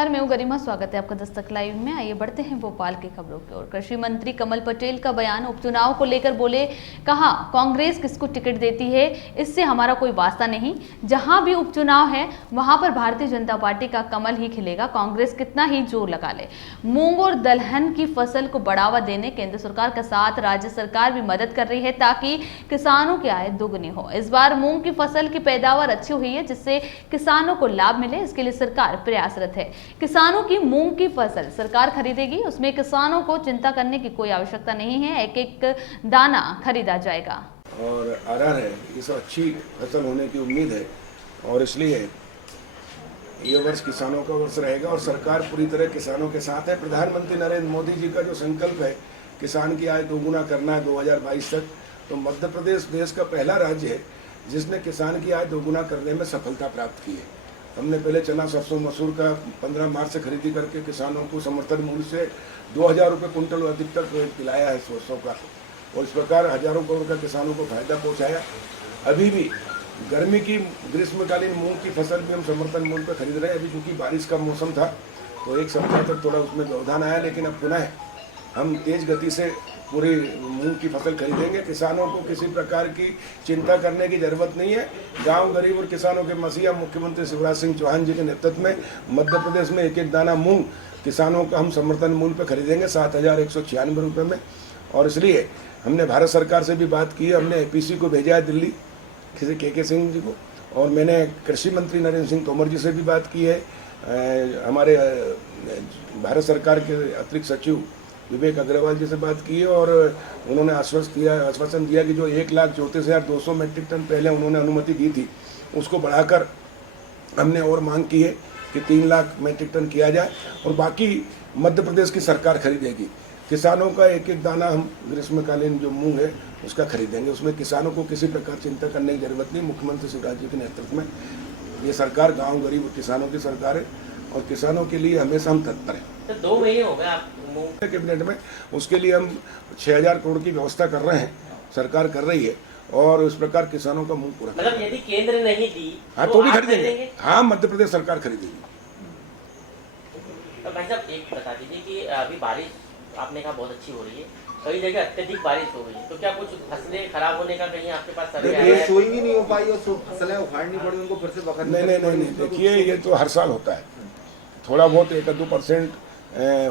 नमस्कार, मैं हूं गरिमा। स्वागत है आपका दस्तक लाइव में। आइए बढ़ते हैं भोपाल की खबरों की ओर। कृषि मंत्री कमल पटेल का बयान उपचुनाव को लेकर बोले, कहा कांग्रेस किसको टिकट देती है इससे हमारा कोई वास्ता नहीं। जहां भी उपचुनाव है वहां पर भारतीय जनता पार्टी का कमल ही खिलेगा, कांग्रेस कितना ही जोर लगा ले। मूंग और दलहन की फसल को बढ़ावा देने केंद्र सरकार के साथ राज्य सरकार भी मदद कर रही है ताकि किसानों की आय दोगुनी हो। इस बार मूंग की फसल की पैदावार अच्छी हुई है जिससे किसानों को लाभ मिले, इसके लिए सरकार प्रयासरत है। किसानों की मूंग की फसल सरकार खरीदेगी, उसमें किसानों को चिंता करने की कोई आवश्यकता नहीं है, एक एक दाना खरीदा जाएगा। और आधार है ये सब अच्छी फसल होने की उम्मीद है और इसलिए ये वर्ष किसानों का वर्ष रहेगा और सरकार पूरी तरह किसानों के साथ है। प्रधानमंत्री नरेंद्र मोदी जी का जो संकल्प है किसान की आय दोगुना करना है 2022 तक, तो मध्य प्रदेश देश का पहला राज्य है जिसने किसान की आय दोगुना करने में सफलता प्राप्त की है। हमने पहले चना सरसों मसूर का 15 मार्च से खरीदी करके किसानों को समर्थन मूल्य से 2000 रुपये कुंटल अधिक तक दिलाया है सरसों का, और इस प्रकार हजारों करोड़ का किसानों को फायदा पहुंचाया। अभी भी गर्मी की ग्रीष्मकालीन मूंग की फसल भी हम समर्थन मूल्य पर खरीद रहे हैं। अभी चूँकि बारिश का मौसम था तो एक सप्ताह तक थोड़ा उसमें व्यवधान आया, लेकिन अब पुनः हम तेज गति से पूरी मूंग की फसल खरीदेंगे। किसानों को किसी प्रकार की चिंता करने की जरूरत नहीं है। गांव गरीब और किसानों के मसीहा मुख्यमंत्री शिवराज सिंह चौहान जी के नेतृत्व में मध्य प्रदेश में एक एक दाना मूंग किसानों का हम समर्थन मूल्य पर खरीदेंगे 7,196 रुपये में। और इसलिए हमने भारत सरकार से भी बात की है, हमने एपीसी को भेजा है दिल्ली किसी के सिंह जी को, और मैंने कृषि मंत्री नरेंद्र सिंह तोमर जी से भी बात की है। हमारे भारत सरकार के अतिरिक्त सचिव विवेक अग्रवाल जी से बात की है और उन्होंने आश्वासन दिया कि जो 1,34,200 मेट्रिक टन पहले उन्होंने अनुमति दी थी उसको बढ़ाकर हमने और मांग की है कि 3 लाख मेट्रिक टन किया जाए और बाकी मध्य प्रदेश की सरकार खरीदेगी। किसानों का एक एक दाना हम ग्रीष्मकालीन जो मूंग है उसका खरीदेंगे, उसमें किसानों को किसी प्रकार चिंता करने की जरूरत नहीं। मुख्यमंत्री शिवराज जी के नेतृत्व में ये सरकार गाँव गरीब और किसानों की सरकार है और किसानों के लिए हमेशा हम तत्पर हैं। तो 2 महीने हो गए कैबिनेट में, उसके लिए हम 6,000 करोड़ की व्यवस्था कर रहे हैं, सरकार कर रही है और इस प्रकार किसानों का मुंह पूरा। मतलब यदि केंद्र नहीं दी हाँ तो भी खरीदेंगे। हाँ, मध्य प्रदेश सरकार खरीदेगी। तो भाई साहब एक बता दीजिए कि अभी बारिश आपने कहा बहुत अच्छी हो रही है, कई जगह अत्यधिक बारिश हो गई है, तो क्या कुछ फसलें खराब होने का कहीं आपके पास सर्वे आया है? सोइंग ही नहीं हो पाई और फसलें उखाड़नी पड़ी, उनको फिर से बखरनी नहीं, देखिए ये तो हर साल होता है, थोड़ा बहुत 1-2%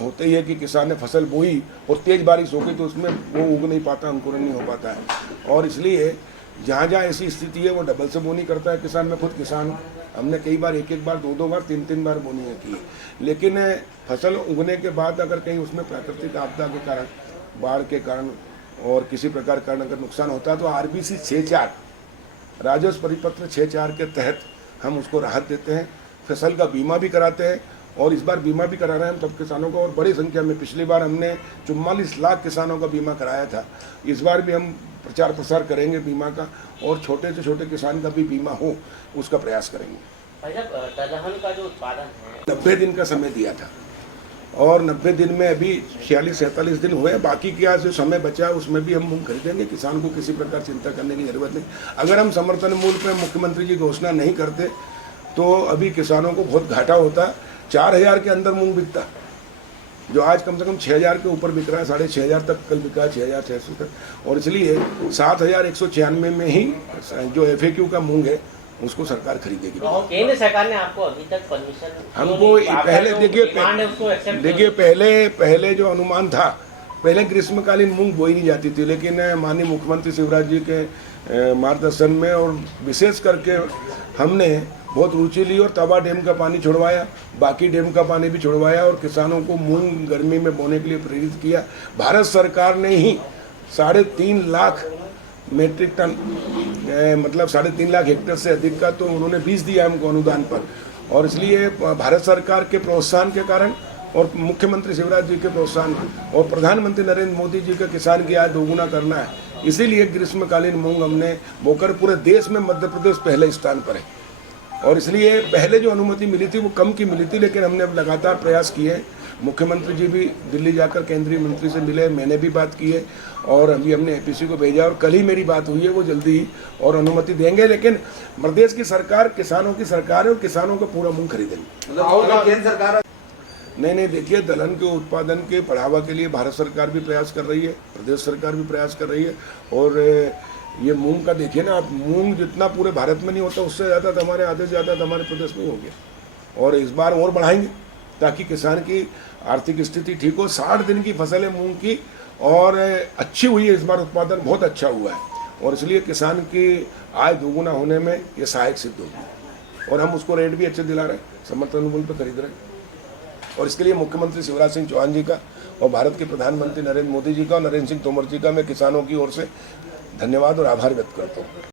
होते ही है कि किसान ने फसल बोई और तेज बारिश हो गई तो उसमें वो उग नहीं पाता, अंकुरण नहीं हो पाता है। और इसलिए जहाँ जहाँ ऐसी स्थिति है वो डबल से बोनी करता है किसान। मैं खुद किसान हूँ, हमने कई बार एक बार 2 बार 3 बार बोनी की है। लेकिन फसल उगने के बाद अगर कहीं उसमें प्राकृतिक आपदा के कारण, बाढ़ के कारण और किसी प्रकार कारण अगर नुकसान होता है तो RBC 6.4 राजस्व परिपत्र 6.4 के तहत हम उसको राहत देते हैं, फसल का बीमा भी कराते हैं और इस बार बीमा भी करा रहे हैं हम सब किसानों को और बड़ी संख्या में। पिछली बार हमने 44 लाख किसानों का बीमा कराया था, इस बार भी हम प्रचार प्रसार करेंगे बीमा का और छोटे से छोटे किसान का भी बीमा हो उसका प्रयास करेंगे। भाई साहब दलहन का जो उत्पादन है 90 दिन का समय दिया था और 90 दिन में अभी 46-47 दिन हुए, बाकी क्या जो समय बचा है उसमें भी हम मूंग खरीदेंगे। किसान को किसी प्रकार चिंता करने की जरूरत नहीं। अगर हम समर्थन मूल्य पर मुख्यमंत्री जी घोषणा नहीं करते तो अभी किसानों को बहुत घाटा होता। 4,000 के अंदर मूंग बिकता, जो आज कम से कम 6,000 के ऊपर बिक रहा है, 6,500 तक कल बिका है, 6,600 तक। और इसलिए 7,196 में ही जो FAQ का मूंग है उसको सरकार खरीदेगी। तो केंद्र सरकार ने आपको अभी तक परमिशन हमको पहले देखिए पहले जो अनुमान था, पहले ग्रीष्मकालीन मूंग बोई नहीं जाती थी, लेकिन माननीय मुख्यमंत्री शिवराज जी के मार्गदर्शन में और विशेष करके हमने बहुत रुचि ली और तवा डैम का पानी छुड़वाया, बाकी डैम का पानी भी छुड़वाया और किसानों को मूंग गर्मी में बोने के लिए प्रेरित किया। भारत सरकार ने ही 3.5 लाख मेट्रिक टन मतलब 3.5 लाख हेक्टेयर से अधिक का तो उन्होंने बीज दिया हमको अनुदान पर। और इसलिए भारत सरकार के प्रोत्साहन के कारण और मुख्यमंत्री शिवराज जी के प्रोत्साहन और प्रधानमंत्री नरेंद्र मोदी जी का किसान की आय दोगुना करना है, इसीलिए ग्रीष्मकालीन मूंग हमने बोकर पूरे देश में मध्य प्रदेश पहले स्थान पर है। और इसलिए पहले जो अनुमति मिली थी वो कम की मिली थी, लेकिन हमने अब लगातार प्रयास किए। मुख्यमंत्री जी भी दिल्ली जाकर केंद्रीय मंत्री से मिले, मैंने भी बात की है और अभी हमने एपीसी को भेजा और कल ही मेरी बात हुई है, वो जल्दी ही और अनुमति देंगे। लेकिन प्रदेश की सरकार किसानों की सरकार है और किसानों को पूरा मूंग खरीदेंगे। केंद्र सरकार नहीं, देखिए, दलहन के उत्पादन के बढ़ावा के लिए भारत सरकार भी प्रयास कर रही है, प्रदेश सरकार भी प्रयास कर रही है। और ये मूंग का देखिए ना आप, मूंग जितना पूरे भारत में नहीं होता उससे ज़्यादा तो हमारे आधे से ज़्यादा तो हमारे प्रदेश में ही हो गया। और इस बार और बढ़ाएंगे ताकि किसान की आर्थिक स्थिति ठीक हो। 60 दिन की फसल है मूंग की और अच्छी हुई है इस बार, उत्पादन बहुत अच्छा हुआ है और इसलिए किसान की आय दोगुना होने में ये सहायक सिद्ध होगी। और हम उसको रेट भी अच्छे दिला रहे हैं, समर्थन मूल्य पर खरीद रहे हैं। और इसके लिए मुख्यमंत्री शिवराज सिंह चौहान जी का और भारत के प्रधानमंत्री नरेंद्र मोदी जी का और नरेंद्र सिंह तोमर जी का मैं किसानों की ओर से धन्यवाद और आभार व्यक्त करता हूँ।